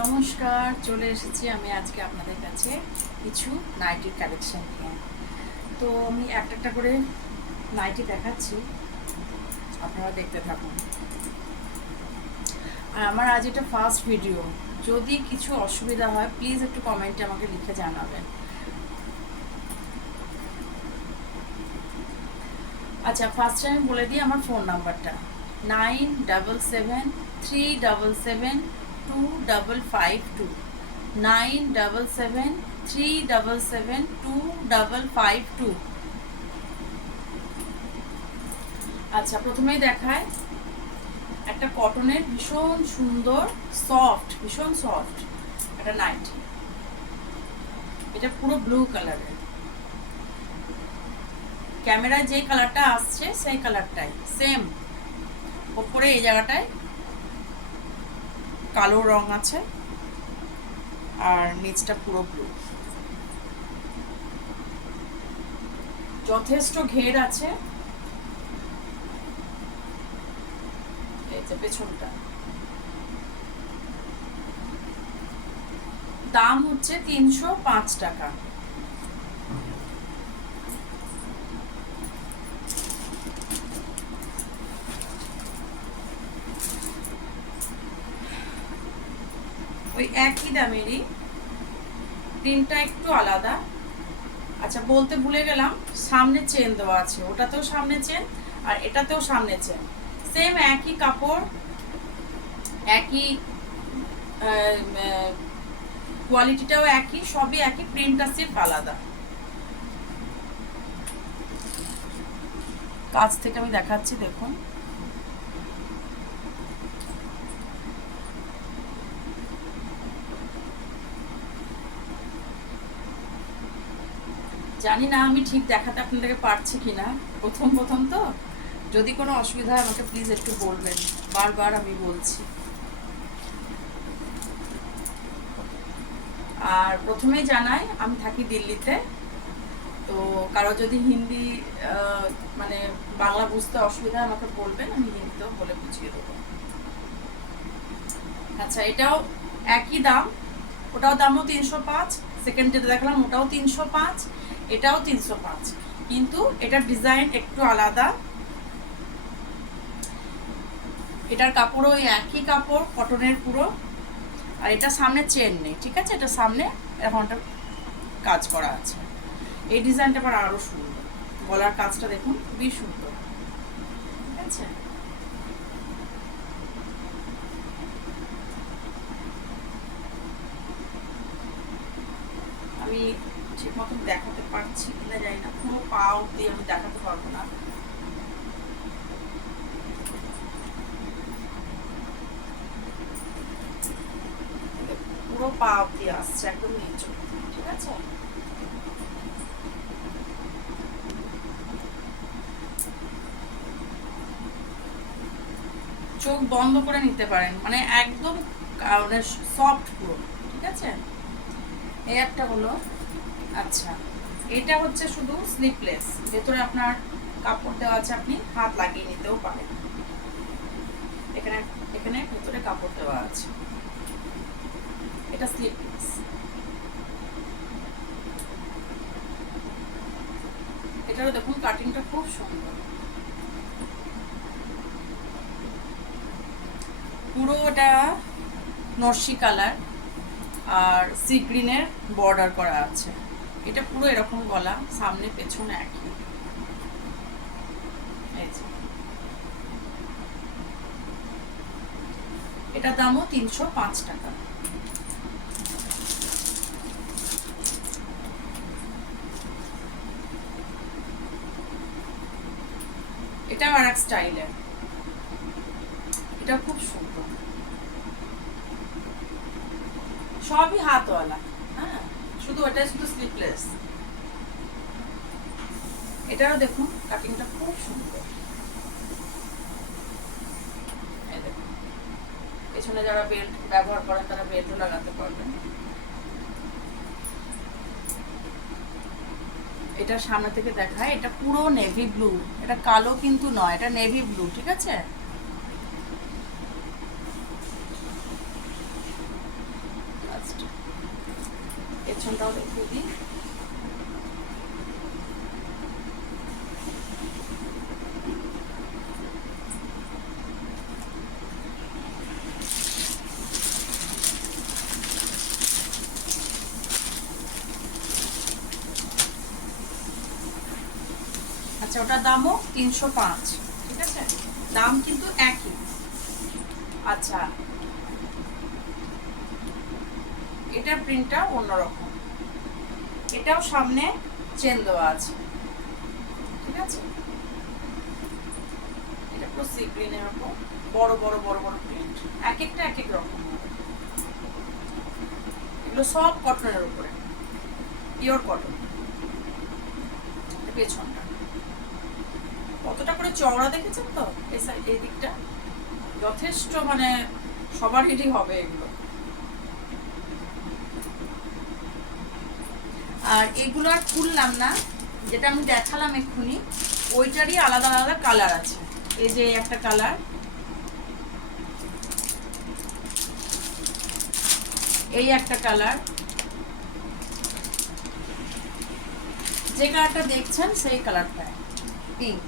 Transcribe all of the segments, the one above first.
নমস্কার, চলে এসেছি আমি আজকে আপনাদের কাছে কিছু নাইটির কালেকশন নিয়ে। তো আমি একটা একটা করে নাইটি দেখাচ্ছি, আপনারা দেখতে থাকুন। আর আমার আজ এটা ফার্স্ট ভিডিও, যদি কিছু অসুবিধা হয় প্লিজ একটু কমেন্টে আমাকে লিখে জানাবেন। আচ্ছা, ফার্স্টে আমি বলে দিই আমার ফোন নাম্বারটা 9777372552, 9773772552। আচ্ছা, প্রথমেই দেখায় একটা কটনের ভীষণ সুন্দর ভীষণ সফট একটা নাইটি। এটা পুরো ব্লু কালারের, ক্যামেরায় যে কালারটা আসছে সেই কালারটাই সেম। ওপরে এই জায়গাটায় কালো রং আছে আর নিচটা পুরো ব্লু। যথেষ্ট ঘের আছে। এই যে পেছনটা, দাম হচ্ছে 305 টাকা। ওই একই দামেরই, প্রিন্টটা একটু আলাদা। আচ্ছা, বলতে ভুলে গেলাম, সামনে চেন দেওয়া আছে, ওটাতেও সামনে চেন আর এটাতেও সামনে চেন। সেম একই কাপড়, একই কোয়ালিটিটাও একই, সবই একই, প্রিন্টটা সির্ফ আলাদা। কাছ থেকে আমি দেখাচ্ছি, দেখুন। জানি না আমি ঠিক দেখাতে আপনাদেরকে পারছি কিনা, প্রথম প্রথম তো। যদি কোনো অসুবিধা হয় আমাকে প্লিজ একটু বলবেন, বারবার আমি বলছি। আর প্রথমেই জানাই আমি থাকি দিল্লিতে, তো কারো যদি হিন্দি মানে বাংলা বুঝতে অসুবিধা হয় আমাকে বলবেন, আমি হিন্দিতেও বলে বুঝিয়ে দেবো। আচ্ছা, এটাও একই দাম, ওটাও দামও 305। সেকেন্ড যেটা দেখালাম ওটাও 305, এটাও 305, কিন্তু এটার ডিজাইন একটু আলাদা। এটার কাপড়ও ওই একই কাপড়, কটনের পুরো। আর এটা সামনে চেন নেই, ঠিক আছে, এটা সামনে এখন একটা কাজ করা আছে। এই ডিজাইনটা আবার আরও সুন্দর, গলার কাজটা দেখুন খুবই সুন্দর, ঠিক আছে। আমি ঠিক মতন দেখাতে পারছি কিনা জানি না, পুরো পা অব্দি আমি দেখাতে পারবো না। পুরো পা অব্দি আসছে একদম নিচু, ঠিক আছে। চোখ বন্ধ করে নিতে পারেন, মানে একদম মানে সফট পুরো, ঠিক আছে। এই একটা হলো। আচ্ছা, এটা হচ্ছে শুধু স্লিপলেস, ভেতরে আপনার কাপড় দেওয়া আছে, আপনি হাত লাগিয়ে নিতেও পারেন। এখানে এখানে ভেতরে কাপড় দেওয়া আছে, এটা স্লিপলেস। এটারও দেখুন কাটিংটা খুব সুন্দর, পুরো এটা নরসি কালার আর সি গ্রিনের বর্ডার করা আছে। এটা পুরো এরকম গলা, সামনে পেছনে একই। এই যে, এটার দামও 305 টাকা। এটা আর এক স্টাইলের, এটা খুব সুন্দর, সবই হাতওয়ালা। হ্যাঁ, শুধু এটা শুধু স্লিপলেস। এটারও দেখুন কাটিংটা খুব সুন্দর। এই দেখুন, পেছনে যারা বেল্ট ব্যবহার করেন তারা বেল্টও লাগাতে পারবেন। এটা সামনে থেকে দেখায়, এটা পুরো নেভি ব্লু, এটা কালো কিন্তু নয়, এটা নেভি ব্লু, ঠিক আছে। পেছনটাও দেখিয়ে দিই। আচ্ছা, ওটার দামও 305, ঠিক আছে, দাম কিন্তু একই। আচ্ছা, এটার প্রিন্টটা অন্যরকম, এটাও সামনে চেন দেওয়া আছে, ঠিক আছে। এটা পুরো সি গ্রিনের উপর বড় বড় বড় বড় প্রিন্ট, এক একটা এক এক রকম হবে। এগুলো সব কটনের উপরে, পিওর কটন। পেছনটা কতটা করে চওড়া দেখেছেন তো, এই দিকটা যথেষ্ট, মানে সবারই হবে এগুলো। আর এগুলো আর খুললাম না, যেটা আমি দেখালাম এক্ষুনি ওইটারই আলাদা আলাদা কালার আছে। এই যে একটা কালার, এই একটা কালার, যে কালারটা দেখছেন সেই কালারটা পিঙ্ক,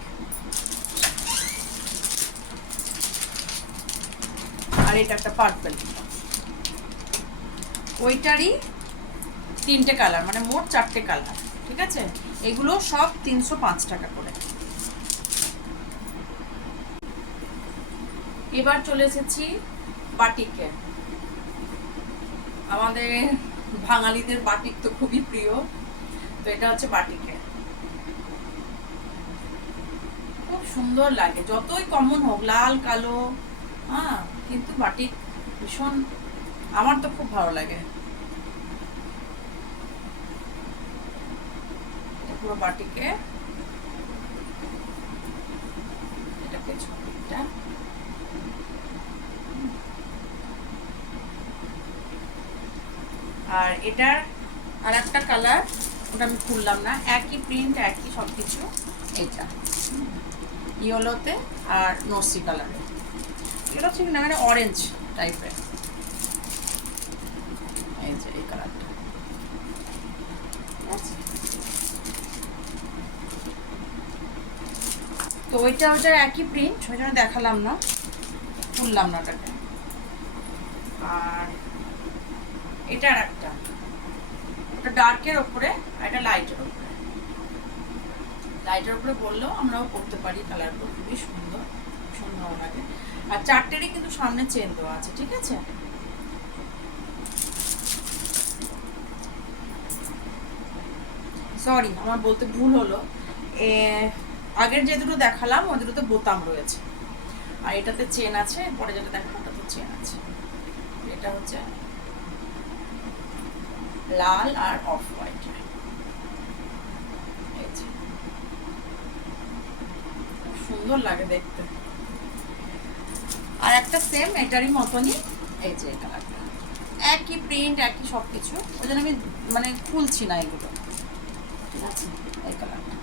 আর এটা একটা পার্পল। ওইটারই 3টে কালার, মানে মোট 4টে কালার, ঠিক আছে। এগুলো সব 305 টাকা করে। এবার চলে এসেছি বাটিকে। আমাদের বাঙালিদের বাটিক তো খুবই প্রিয়, তো এটা হচ্ছে বাটিকে। খুব সুন্দর লাগে, যতই কমন হোক, লাল কালো, হ্যাঁ, কিন্তু বাটিক ভীষণ, আমার তো খুব ভালো লাগে। পুরো বাটিকে, এটা পেছন দিকটা। আর এটার আর একটা কালার, ওটা আমি খুললাম না, একই প্রিন্ট একই সবকিছু। এইটা ইয়েলোতে আর নসি কালারে, এগুলো ঠিক না, মানে অরেঞ্জ টাইপের। এই যে এই কালারটা, তো ওইটা ওইটার একই প্রিন্ট, ওই জন্য দেখালাম না, খুললাম না ওটাকে। আর এটার একটা, ওটা ডার্কের ওপরে আর এটা লাইটের ওপরে। লাইটের উপরে বললেও আমরাও করতে পারি, কালারগুলো খুবই সুন্দর, সুন্দর লাগে। আর 4টেরই কিন্তু সামনে চেন দেওয়া আছে, ঠিক আছে। সরি, আমার বলতে ভুল হলো, আগের যে দুটো দেখালাম ওই দুটোতে বোতাম রয়েছে, আর এটাতে চেন আছে। পরে যেটা দেখাবো ওটাতে চেন আছে। এটা হচ্ছে লাল আর অফ হোয়াইট, সুন্দর লাগে দেখতে। আর একটা সেম এটারই মতনই, এই যে কালারটা, একই প্রিন্ট একই সবকিছু, ওই জন্য আমি মানে খুলছি না এগুলো, ঠিক আছে। এই কালারটা,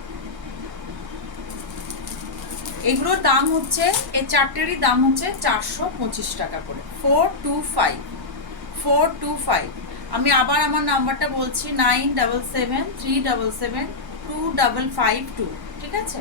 এগুলোর দাম হচ্ছে, এই 4টেরই দাম হচ্ছে 425 টাকা করে, 425। আমি আবার আমার নাম্বারটা বলছি, 9773772552, ঠিক আছে।